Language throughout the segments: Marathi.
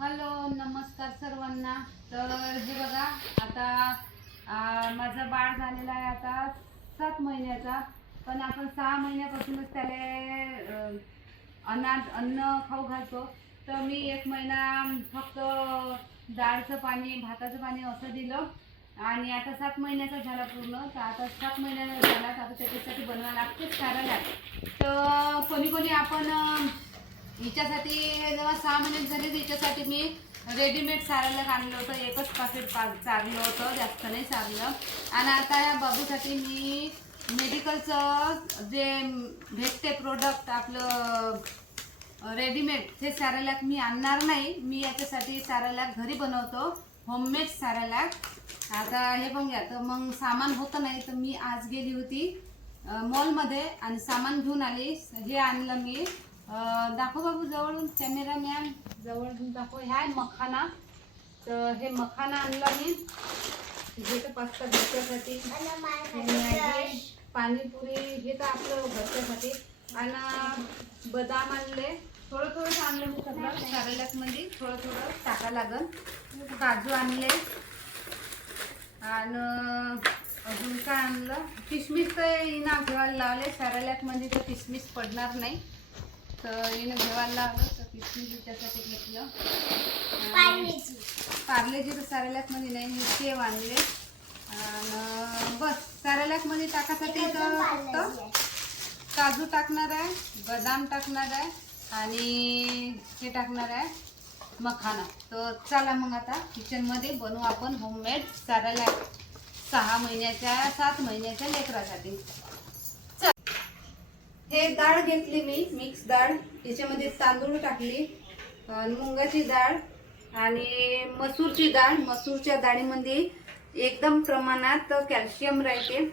हॅलो, नमस्कार सर्वांना. तर हे बघा, आता माझं बाळ झालेलं आहे आता 7 महिन्याचा. पण आपण 6 महिन्यापासूनच त्याला अन्न खाऊ घालतो. तर मी 1 महिना फक्त डाळचं पाणी, भाताचं पाणी असं दिलं. आणि आता 7 महिन्याचा झाला पूर्ण. तर आता 7 महिन्याचा झाला, तर आता त्याच्यासाठी बनवायला लागतेच करायला. तर कोणी आपण हिच्यासाठी जेव्हा 6 महिने झाले हिच्यासाठी मी रेडीमेड सारायला आणलं होतं. एकच पाकिट चारलं होतं, जास्त नाही चारलं. आणि आता या बाबूसाठी मी मेडिकलचं जे भेटते प्रोडक्ट आपलं रेडीमेड, ते सारायलाक मी आणणार नाही. मी याच्यासाठी सारायलाक घरी बनवतो, होममेड सारायलाक. आता हे पण घ्या. तर मग सामान होतं नाही, तर मी आज गेली होती मॉलमध्ये आणि सामान घेऊन आली. हे आणलं मी. दाखव बाबू जवळून, कॅमेरामॅन जवळून दाखव. ह्या आहे मखाना. तर हे मखाना आणलं मी. हे तर पास्ता घरच्यासाठी, मॅगी, पाणीपुरी, हे तर आपलं घरच्यासाठी. आणि बदाम आणले, थोडं थोडं आणलं मी सगळं सारेल्यामध्ये, थोडं थोडं टाका लागल. काजू आणले आणि अजून काय आणलं, किशमिश तर हिना घेवायला लावले. सारेल्यामध्ये तर किशमिश पडणार नाही, तर हिनं घेवायला लावलं. तर किशमिश त्यासाठी घेतलं. पार्लेजी तर सारेल्यामध्ये नाही, मी शेव आणले. आणि बस सारेल्यामध्ये टाकासाठी तर फक्त काजू टाकणार आहे, बदाम टाकणार आहे आणि हे टाकणार आहे मखाना. तर चला मग आता किचनमध्ये बनवू आपण होममेड सारेल्याक 6 महिन्याच्या 7 महिन्याच्या लेकरासाठी. हे डाळ घेतली मी, मिक्स डाळ. त्याच्यामध्ये तांदूळ टाकली, मुगाची डाळ आणि मसूरची डाळ. मसूरच्या डाळीमध्ये एकदम प्रमाणात कॅल्शियम राहते,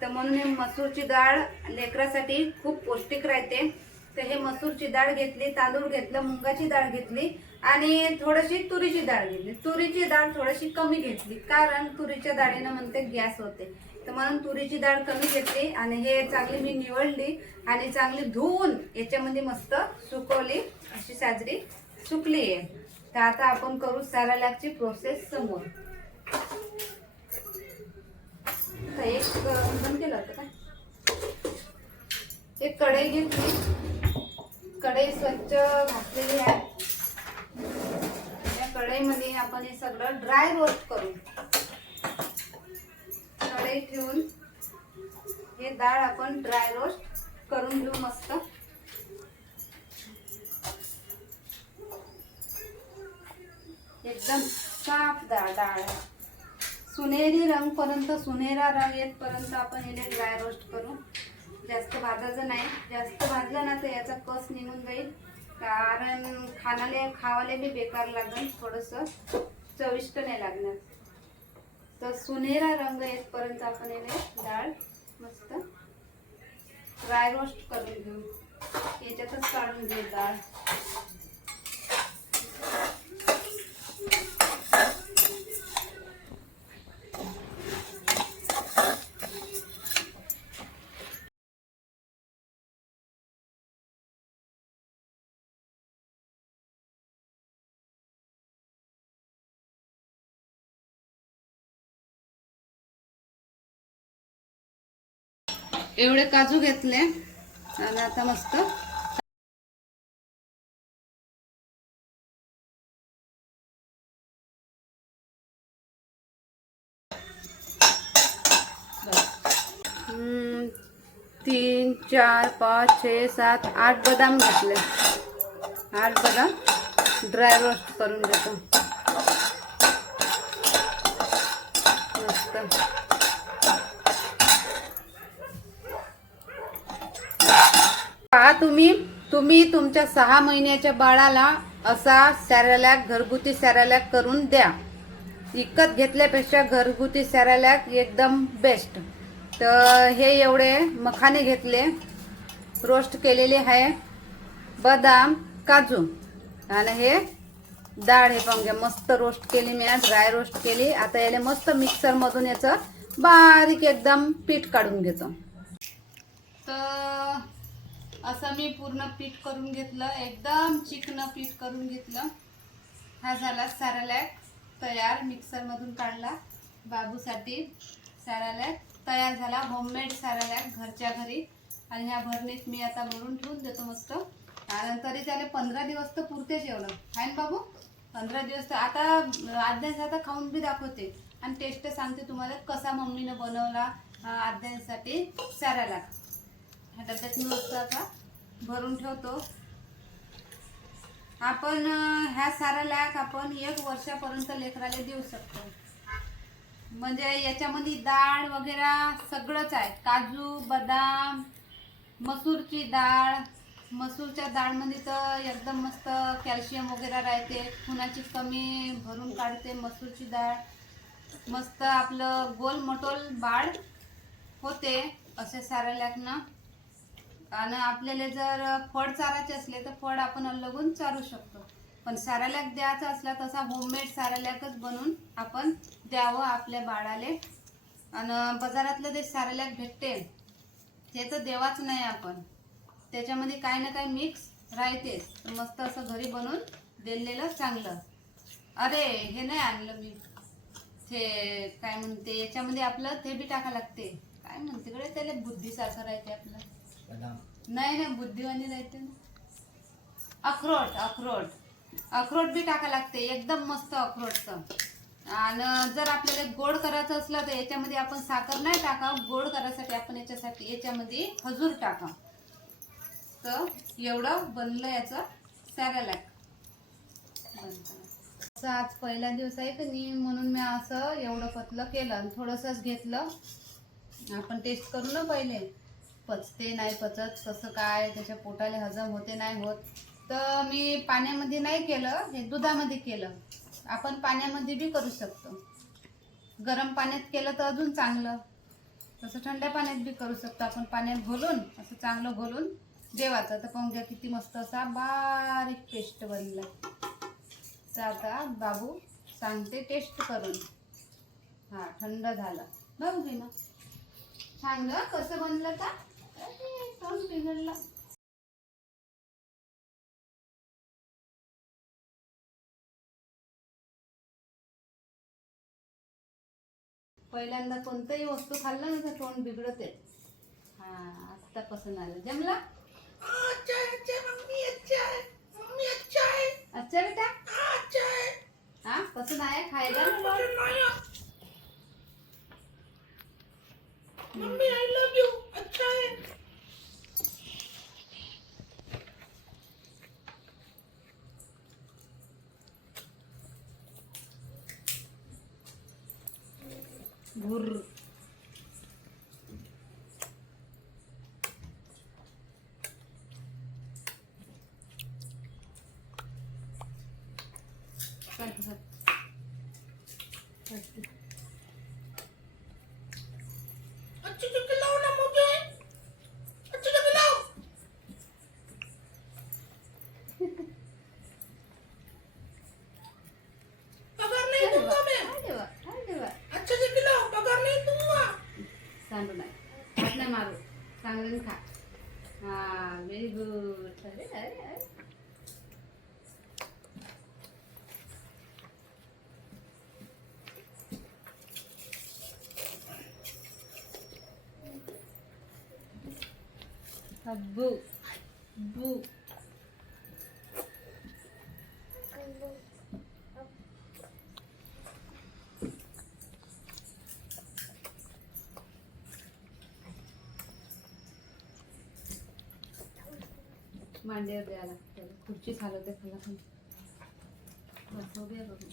तर म्हणून हे मसूरची डाळ लेकरासाठी खूप पौष्टिक राहते. तर हे मसूरची डाळ घेतली, तांदूळ घेतलं, मुगाची डाळ घेतली आणि थोडीशी तुरीची डाळ घेतली. तुरीची डाळ थोडीशी कमी घेतली, कारण तुरीच्या डाळीनं म्हणते गॅस होते, तर म्हणून तुरीची डाळ कमी घेतली. आणि हे चांगली मी निवडली आणि चांगली धुवून याच्यामध्ये मस्त सुकवली, अशी साजरी सुकली आहे. तर आता आपण करू सारेल्याकची प्रोसेस समोर. एक बंद केलं होतं का, एक कढई घेतली. कढई स्वच्छ घातलेली आहे. या कढईमध्ये आपण हे सगळं ड्राय रोस्ट करू. कढई ठेवून हे डाळ आपण ड्राय रोस्ट करून घेऊ मस्त. एकदम साफ डाळ सुनेरी रंग पर्यंत, सुनेरा रंग येतपर्यंत आपण हे ड्राय रोस्ट करू. जास्त भाजायचं नाही, जास्त भाजलं ना तर याचा कस निघून जाईल, कारण खावाले बी बेकार लागेल, थोडंसं चविष्ट नाही लागणार. तर सुनेरा रंग येतपर्यंत आपण हे डाळ मस्त ड्राय रोस्ट करून घेऊ. याच्यातच काढून घेऊ डाळ. एवढे काजू घेतले आणि आता मस्त तीन, 4, 5, 6, 7, 8 बदाम घेतले. 8 बदाम ड्राय रोस्ट करून घेतो मस्त. पहा, तुम्ही तुमच्या 6 महिन्याच्या बाळाला असा सॅरेलॅक, घरगुती सॅरेलॅक करून द्या. विकत घेतल्यापेक्षा घरगुती सॅरेलॅक एकदम बेस्ट. तर हे एवढे मखाने घेतले, रोस्ट केलेले आहे, बदाम, काजू आणि हे डाळ. हे पण घ्या, मस्त रोस्ट केली मी, ड्राय रोस्ट केली. आता याला मस्त मिक्सर मधून याचं बारीक एकदम पीठ काढून घेतो. तर असं मी पूर्ण पीठ करून घेतलं, एकदम चिकन पीठ करून घेतलं. हा झाला सॅरलॅक तयार, मिक्सरमधून काढला बाबूसाठी. सॅरलॅक तयार झाला, होममेड सॅरलॅक घरच्या घरी. आणि ह्या भरणीत मी आता भरून ठेवून देतो मस्त. आणि तरी त्याला 15 दिवस तर पुरतेच एवढं आहे ना बाबू. 15 दिवस तर आता आद्यांचा आता खाऊन बी दाखवते आणि टेस्ट सांगते तुम्हाला कसा मम्मीनं बनवला आद्यांसाठी सॅरलॅक. ह्या डब्यात मी मस्त आता भरून ठेवतो. आपण ह्या सॅरलॅक आपण 1 वर्षापर्यंत लेकराला देऊ शकतो. म्हणजे याच्यामध्ये डाळ वगैरे सगळंच आहे, काजू बदाम, मसूरची डाळ. मसूरच्या डाळमध्ये तर एकदम मस्त कॅल्शियम वगैरे राहते, खुनाची कमी भरून काढते मसूरची डाळ. मस्त आपलं गोल मटोल बाळ होते असे सॅरलॅकनं. आणि आपल्याला जर फळ चारायचे असले तर फळ आपण अलगून चारू शकतो. पण सॅरलॅक द्यायचा असला तसा होममेड सॅरलॅकच बनवून आपण द्यावं आपल्या बाळाले. आणि बाजारातलं ते सॅरलॅक भेटते ते तर देवाच नाही आपण, त्याच्यामध्ये काही ना काही मिक्स राहतेच. तर मस्त असं घरी बनवून दिलेलं चांगलं. अरे हे नाही आणलं मी, ते काय म्हणते याच्यामध्ये आपलं ते बी टाका लागते, काय म्हणते कडे त्याला बुद्धीसारखं राहते आपलं. नाही नाही बुद्धिवानी राहते ना. अक्रोड अक्रोड अक्रोड बी टाका लागते, एकदम मस्त अक्रोडचं. आणि जर आपल्याला गोड करायचं असलं तर याच्यामध्ये आपण साखर नाही टाका, गोड करायसाठी आपण याच्यामध्ये खजूर टाका. तर एवढं बनलं याचं सॅरलॅक. असं आज पहिला दिवस आहे का नाही म्हणून मी असं एवढं पतलं केलं आणि थोडंसंच घेतलं. आपण टेस्ट करू ना पहिले, पचते नाही पचत कसं काय, त्याच्या पोटाला हजम होते नाही होत. तर मी पाण्यामध्ये नाही केलं, हे दुधामध्ये केलं. आपण पाण्यामध्ये बी करू शकतो, गरम पाण्यात केलं तर अजून चांगलं, तसं थंड पाण्यात बी करू शकतो आपण. पाण्यात घोलून असं चांगलं घोलून देवाचं. तर पाहून घ्या किती मस्त असा बारीक पेस्ट बनला. तर आता बाबू सांगते टेस्ट करून. हा थंड झालं बाबू घे ना. सांग कसं बनलं का, तोंड बिघडलं. पहिल्यांदा कोणतंही वस्तू खाल्लं ना तर तोंड बिघडते. हा आता कसं आलं जमला. अच्छा अच्छा मम्मी अच्छा है, मम्मी अच्छा है. अच्छा बेटा अच्छा है. हा कसं नाही खायला मम्मी आई लव यू. अच्छा है. घुर अच्छे से खिलाओ ना मुझे, अच्छे से खिलाओ. पगार नहीं दूंगा मैं. अच्छे से खिलाओ, पगार नहीं दूंगा. सांडू नाही, हात नाही मारू, चांगलं खा. हा व्हेरी गुड. अरे अरे अरे अब्बू बू. मांडीवर द्यायला लागतं, खुर्ची खालवते खाला खाली बसवूया बघू.